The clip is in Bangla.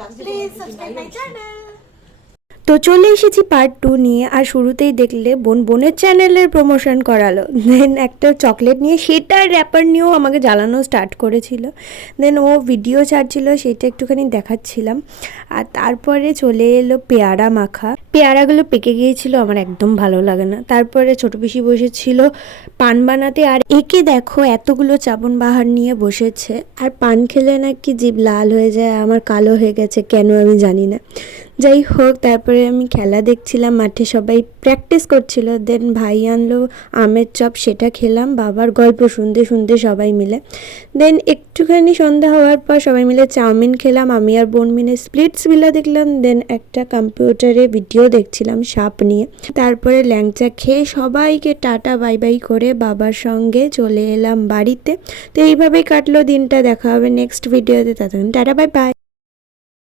Please subscribe my channel. তো চলে এসেছি পার্ট 2 নিয়ে। আর শুরুতেই দেখলে বোনের চ্যানেলের প্রমোশন করালো, দেন একটা চকলেট নিয়ে সেটার র্যাপার নিয়েও আমাকে জ্বালানো স্টার্ট করেছিল। দেন ও ভিডিও ছাড়ছিল, সেটা একটুখানি দেখাচ্ছিলাম। আর তারপরে চলে এলো পেয়ারা মাখা। পেয়ারাগুলো পেকে গিয়েছিল, আমার একদম ভালো লাগে না। তারপরে ছোট পিসি বসেছিল পান বানাতে, আর একে দেখো এতগুলো চাবন বাহার নিয়ে বসেছে। আর পান খেলে নাকি জিভ লাল হয়ে যায়, আমার কালো হয়ে গেছে কেন আমি জানি না। যাই হোক, তারপরে আমি খেলা দেখছিলাম, মাঠে সবাই প্র্যাকটিস করছিল। দেন ভাই আনলো আমের চপ, সেটা খেলাম বাবার গল্প শুনতে শুনতে সবাই মিলে। দেন একটুখানি সন্ধ্যা হওয়ার পর সবাই মিলে চাউমিন খেলাম, আমি আর বোন মিলে স্প্লিটস ভিলা দেখলাম। দেন একটা কম্পিউটারে ভিডিও দেখছিলাম সাপ নিয়ে। তারপরে ল্যাংচা খেয়ে সবাইকে টাটা বাই বাই করে বাবার সঙ্গে চলে এলাম বাড়িতে। তো এইভাবেই কাটলো দিনটা। দেখা হবে নেক্সট ভিডিওতে, ততক্ষণ টাটা বাই বাই।